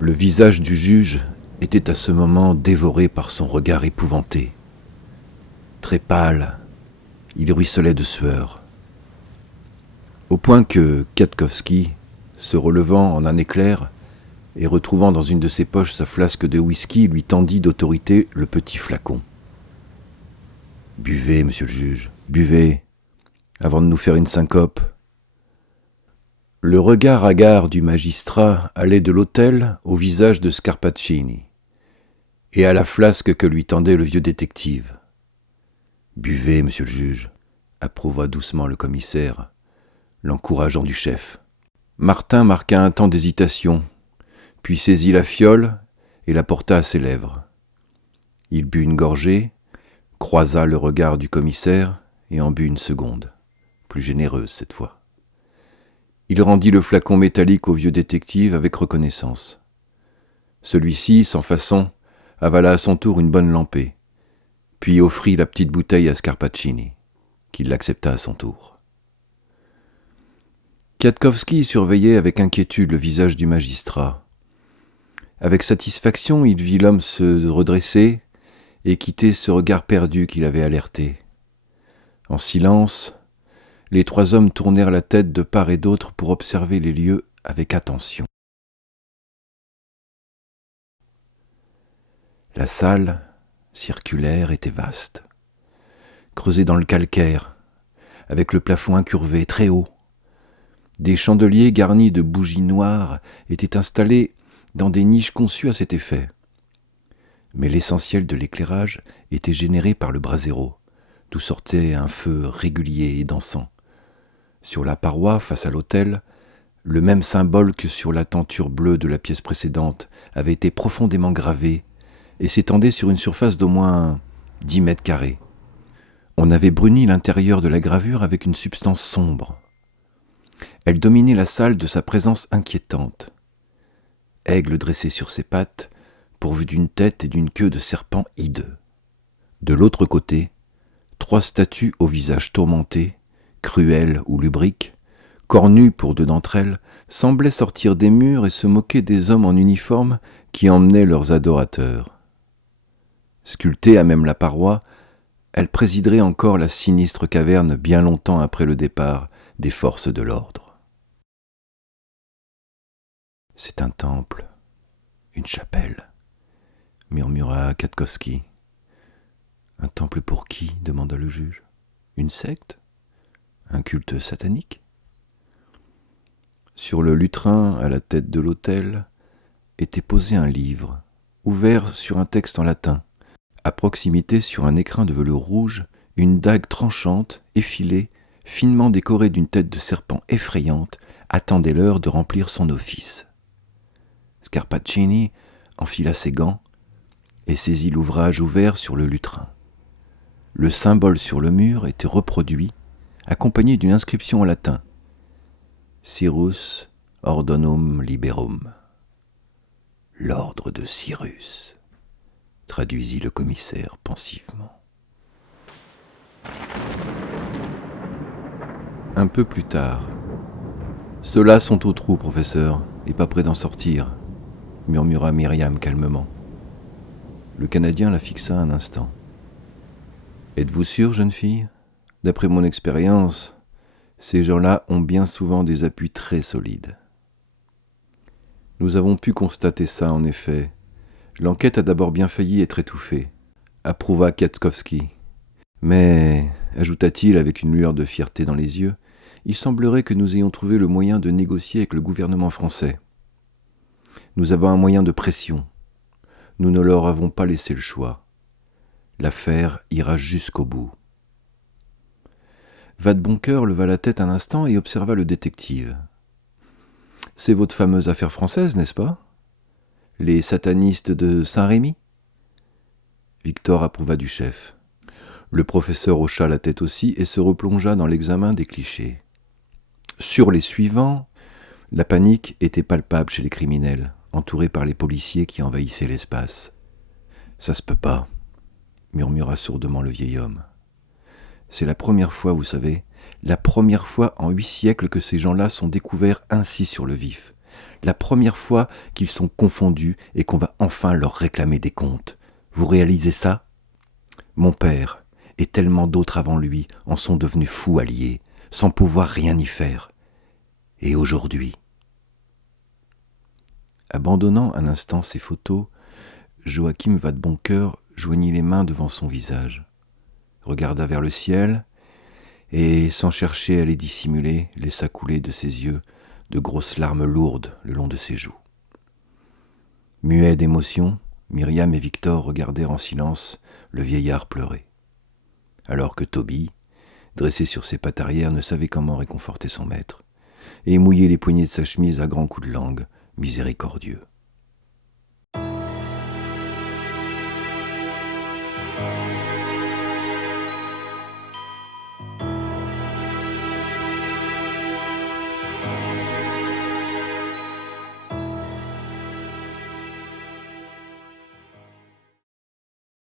Le visage du juge était à ce moment dévoré par son regard épouvanté. Très pâle, il ruisselait de sueur. Au point que Kwiatkowski, se relevant en un éclair et retrouvant dans une de ses poches sa flasque de whisky, lui tendit d'autorité le petit flacon. « Buvez, monsieur le juge, buvez, avant de nous faire une syncope. » Le regard hagard du magistrat allait de l'autel au visage de Scarpaccini et à la flasque que lui tendait le vieux détective. « Buvez, monsieur le juge, » approuva doucement le commissaire, l'encourageant du chef. Martin marqua un temps d'hésitation, puis saisit la fiole et la porta à ses lèvres. Il but une gorgée, croisa le regard du commissaire et en but une seconde, plus généreuse cette fois. Il rendit le flacon métallique au vieux détective avec reconnaissance. Celui-ci, sans façon, avala à son tour une bonne lampée, puis offrit la petite bouteille à Scarpaccini, qui l'accepta à son tour. Kwiatkowski surveillait avec inquiétude le visage du magistrat. Avec satisfaction, il vit l'homme se redresser et quitter ce regard perdu qui l'avait alerté. En silence, les trois hommes tournèrent la tête de part et d'autre pour observer les lieux avec attention. La salle, circulaire, était vaste, creusée dans le calcaire, avec le plafond incurvé, très haut. Des chandeliers garnis de bougies noires étaient installés dans des niches conçues à cet effet. Mais l'essentiel de l'éclairage était généré par le brasero, d'où sortait un feu régulier et dansant. Sur la paroi, face à l'autel, le même symbole que sur la tenture bleue de la pièce précédente avait été profondément gravé et s'étendait sur une surface d'au moins 10 mètres carrés. On avait bruni l'intérieur de la gravure avec une substance sombre. Elle dominait la salle de sa présence inquiétante. Aigle dressé sur ses pattes, pourvu d'une tête et d'une queue de serpent hideux. De l'autre côté, 3 statues au visage tourmenté, cruelles ou lubriques, cornues pour 2 d'entre elles, semblaient sortir des murs et se moquer des hommes en uniforme qui emmenaient leurs adorateurs. Sculptée à même la paroi, elle présiderait encore la sinistre caverne bien longtemps après le départ des forces de l'ordre. « C'est un temple, une chapelle, » murmura Kwiatkowski. « Un temple pour qui ?» demanda le juge. « Une secte ? Un culte satanique ?» Sur le lutrin, à la tête de l'autel, était posé un livre, ouvert sur un texte en latin. À proximité, sur un écrin de velours rouge, une dague tranchante, effilée, finement décorée d'une tête de serpent effrayante, attendait l'heure de remplir son office. Scarpaccini enfila ses gants et saisit l'ouvrage ouvert sur le lutrin. Le symbole sur le mur était reproduit, accompagné d'une inscription en latin. « Cyrus ordonum liberum » l'ordre de Cyrus, traduisit le commissaire pensivement. Un peu plus tard. « Ceux-là sont au trou, professeur, et pas près d'en sortir, » murmura Myriam calmement. Le Canadien la fixa un instant. « Êtes-vous sûre, jeune fille ? D'après mon expérience, ces gens-là ont bien souvent des appuis très solides. » Nous avons pu constater ça, en effet. L'enquête a d'abord bien failli être étouffée, approuva Kwiatkowski. Mais, ajouta-t-il avec une lueur de fierté dans les yeux, il semblerait que nous ayons trouvé le moyen de négocier avec le gouvernement français. Nous avons un moyen de pression. Nous ne leur avons pas laissé le choix. L'affaire ira jusqu'au bout. Vadeboncoeur leva la tête un instant et observa le détective. « C'est votre fameuse affaire française, n'est-ce pas ? Les satanistes de Saint-Rémy ?» Victor approuva du chef. Le professeur hocha la tête aussi et se replongea dans l'examen des clichés. Sur les suivants, la panique était palpable chez les criminels, entourés par les policiers qui envahissaient l'espace. « Ça se peut pas », murmura sourdement le vieil homme. « C'est la première fois, vous savez, la première fois en 8 siècles que ces gens-là sont découverts ainsi sur le vif. La première fois qu'ils sont confondus et qu'on va enfin leur réclamer des comptes. Vous réalisez ça ? Mon père et tellement d'autres avant lui en sont devenus fous alliés, sans pouvoir rien y faire. Et aujourd'hui ? Abandonnant un instant ses photos, Joachim Vadeboncoeur joignit les mains devant son visage, regarda vers le ciel et, sans chercher à les dissimuler, laissa couler de ses yeux de grosses larmes lourdes le long de ses joues. Muets d'émotion, Myriam et Victor regardèrent en silence le vieillard pleurer, alors que Toby, dressé sur ses pattes arrière, ne savait comment réconforter son maître, et mouillait les poignets de sa chemise à grands coups de langue, miséricordieux.